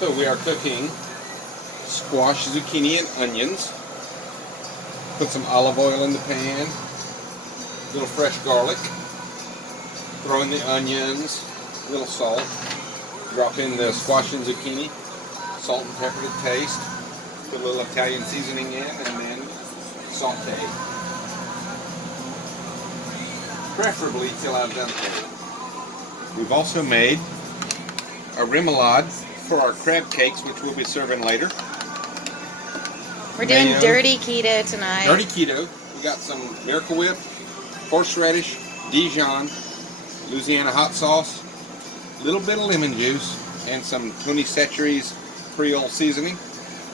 So we are cooking squash, zucchini, and onions. Put some olive oil in the pan, a little fresh garlic, throw in the onions, a little salt, drop in the squash and zucchini, salt and pepper to taste, put a little Italian seasoning in, and then saute. Preferably till al dente. We've also made a remoulade for our crab cakes, which we'll be serving later. We're doing dirty keto tonight. Dirty keto. We got some Miracle Whip, horseradish, Dijon, Louisiana hot sauce, a little bit of lemon juice, and some 20 centuries Creole seasoning.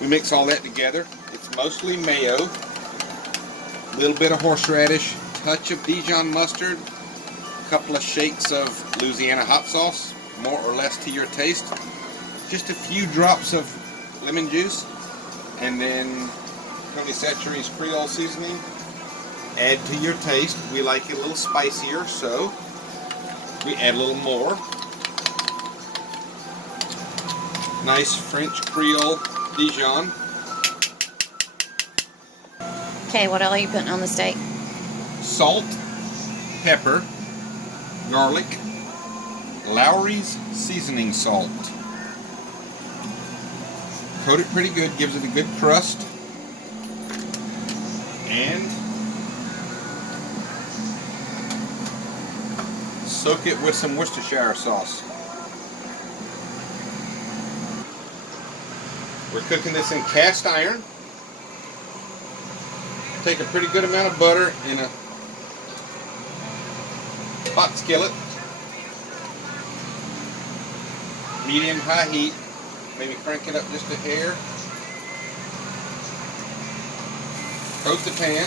We mix all that together. It's mostly mayo, a little bit of horseradish, touch of Dijon mustard, a couple of shakes of Louisiana hot sauce, more or less to your taste, just a few drops of lemon juice, and then 20 centuries Creole seasoning. Add to your taste. We like it a little spicier, so we add a little more. Nice French Creole Dijon. Okay, what all are you putting on the steak? Salt, pepper, garlic, Lowry's seasoning salt. Coat it pretty good, gives it a good crust. And soak it with some Worcestershire sauce. We're cooking this in cast iron. Take a pretty good amount of butter in a hot skillet. Medium-high heat. Maybe crank it up just a hair. Coat the pan.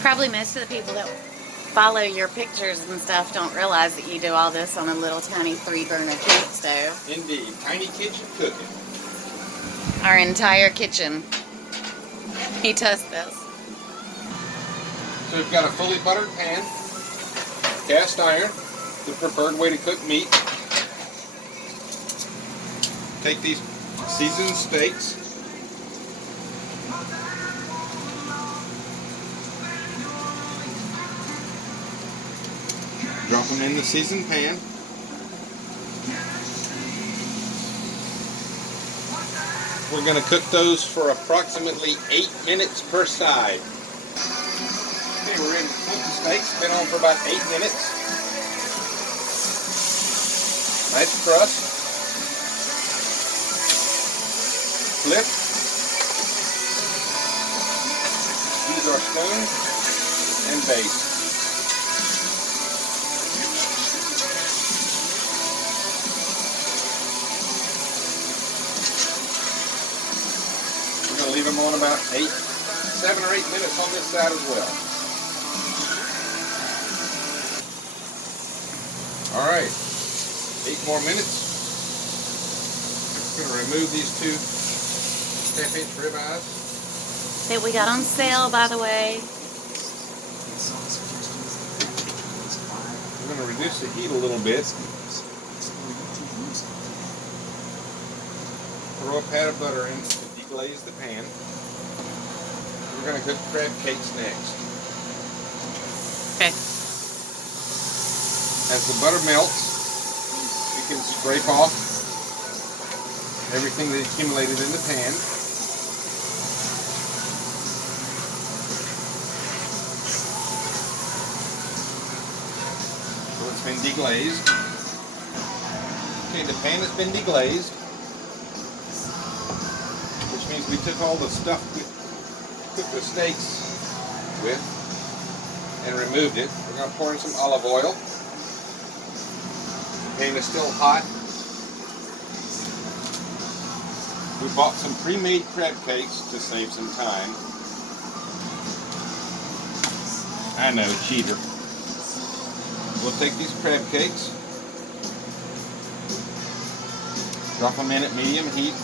Probably most of the people that follow your pictures and stuff don't realize that you do all this on a little tiny 3-burner cake stove. Indeed, tiny kitchen cooking. Our entire kitchen. He does this. So we've got a fully buttered pan, cast iron, the preferred way to cook meat. Take these seasoned steaks, drop them in the seasoned pan. We're going to cook those for approximately 8 minutes per side. Okay, we're in cook the steaks. Been on for about 8 minutes. Nice crust. Flip. Use our spoon and baste. Leave them on about 7 or 8 minutes on this side as well. All right, 8 more minutes. I'm going to remove these 2 half-inch ribeyes. That we got on sale, by the way. I'm going to reduce the heat a little bit. Throw a pat of butter in. Glaze the pan. We're going to cook crab cakes next. Okay. As the butter melts, you can scrape off everything that accumulated in the pan. So it's been deglazed. Okay, the pan has been deglazed. Means we took all the stuff we cooked the steaks with and removed it. We're going to pour in some olive oil. The pan is still hot. We bought some pre-made crab cakes to save some time. I know, cheater. We'll take these crab cakes, drop them in at medium heat.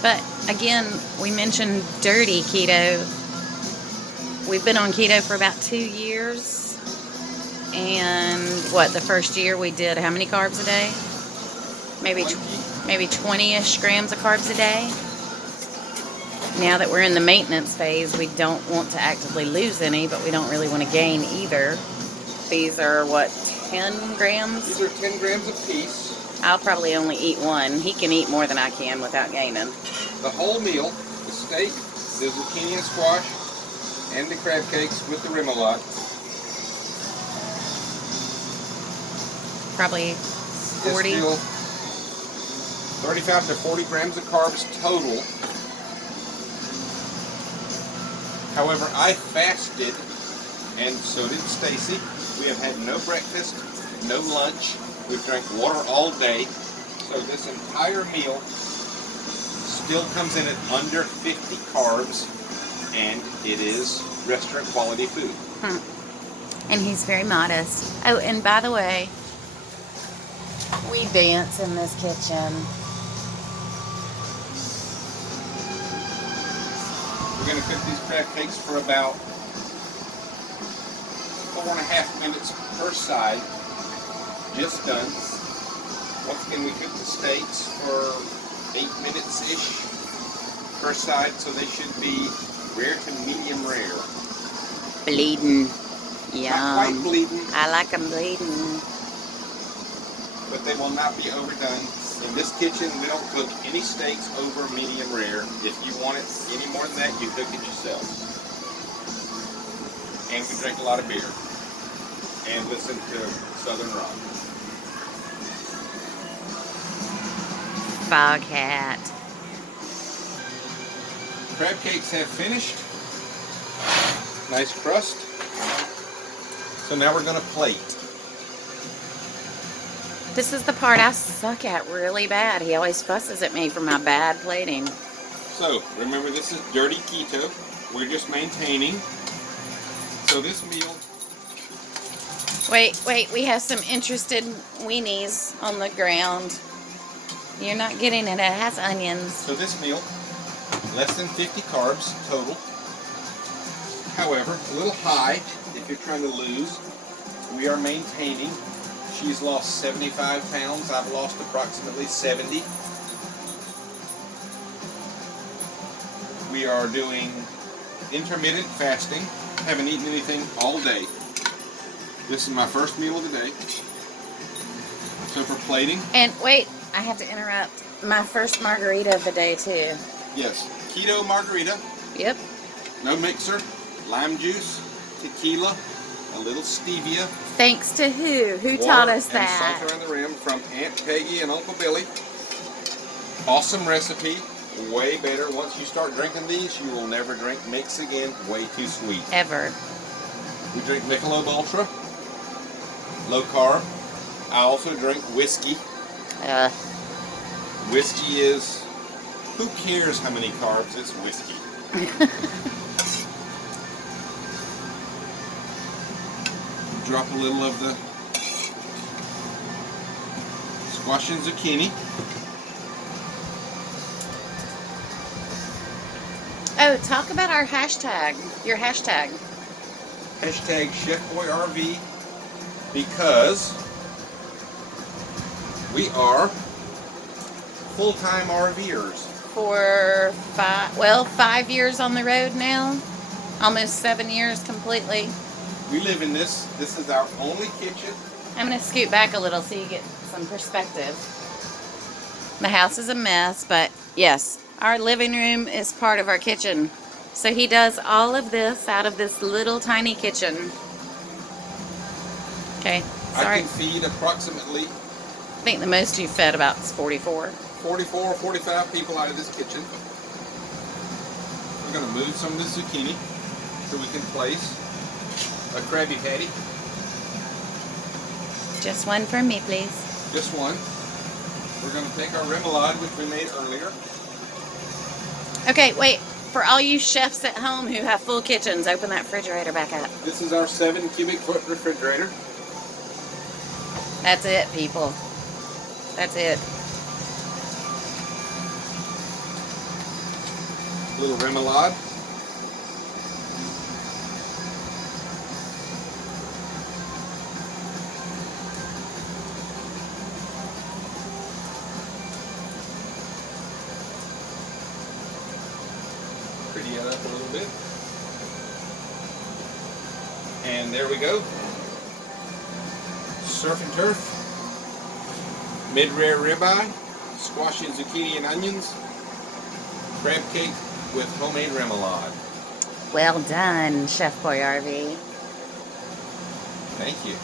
But again, we mentioned dirty keto. We've been on keto for about 2 years. And the first year we did how many carbs a day? Maybe 20-ish grams of carbs a day. Now that we're in the maintenance phase, we don't want to actively lose any, but we don't really want to gain either. These are 10 grams? These are 10 grams a piece. I'll probably only eat one. He can eat more than I can without gaining. The whole meal, the steak, the zucchini and squash, and the crab cakes with the remoulade. Probably 40. Is still 35 to 40 grams of carbs total. However, I fasted, and so did Stacy. We have had no breakfast, no lunch. We've drank water all day. So this entire meal still comes in at under 50 carbs, and it is restaurant quality food. And he's very modest. Oh, and by the way, we dance in this kitchen. We're going to cook these crab cakes for about 4.5 minutes per side. Just done. Once again, we cook the steaks for 8 minutes-ish per side, so they should be rare to medium rare. Bleeding. Yum. Not quite bleeding, I like them bleeding. but they will not be overdone. In this kitchen, we don't cook any steaks over medium rare. If you want it any more than that, you cook it yourself. And we drink a lot of beer. And listen to Southern rock. Fog hat. Crab cakes have finished. Nice crust. So now we're going to plate. This is the part I suck at really bad. He always fusses at me for my bad plating. So remember, this is dirty keto. We're just maintaining. So this meal. Wait, we have some interested weenies on the ground. You're not getting it. It has onions. So this meal, less than 50 carbs total. However, a little high if you're trying to lose. We are maintaining. She's lost 75 pounds. I've lost approximately 70. We are doing intermittent fasting. Haven't eaten anything all day. This is my first meal of the day. So for plating. And wait, I have to interrupt. My first margarita of the day too. Yes, keto margarita. Yep. No mixer. Lime juice, tequila, a little stevia. Thanks to who? Who Water taught us and that? salt around the rim from Aunt Peggy and Uncle Billy. Awesome recipe. Way better. Once you start drinking these, you will never drink mix again. Way too sweet. Ever. We drink Michelob Ultra. Low carb. I also drink whiskey. Whiskey is, who cares how many carbs? It's whiskey. Drop a little of the squash and zucchini. Oh, talk about our hashtag. Your hashtag. Hashtag chefboyrv, because we are full-time RVers. For 5 years on the road now. Almost 7 years completely. We live in this. This is our only kitchen. I'm going to scoot back a little so you get some perspective. The house is a mess, but yes, our living room is part of our kitchen. So he does all of this out of this little tiny kitchen. Okay, sorry. I can feed approximately I think the most you've fed about is 44. 44 or 45 people out of this kitchen. We're going to move some of this zucchini so we can place a Krabby Patty. Just one for me, please. Just one. We're going to take our remoulade, which we made earlier. Okay, wait. For all you chefs at home who have full kitchens, open that refrigerator back up. This is our 7 cubic foot refrigerator. That's it, people. That's it. A little remoulade. Pretty it up a little bit. And there we go. Surf and turf. Mid-rare ribeye. Squash and zucchini and onions. Crab cake with homemade remoulade. Well done, Chef Boyrv. Thank you.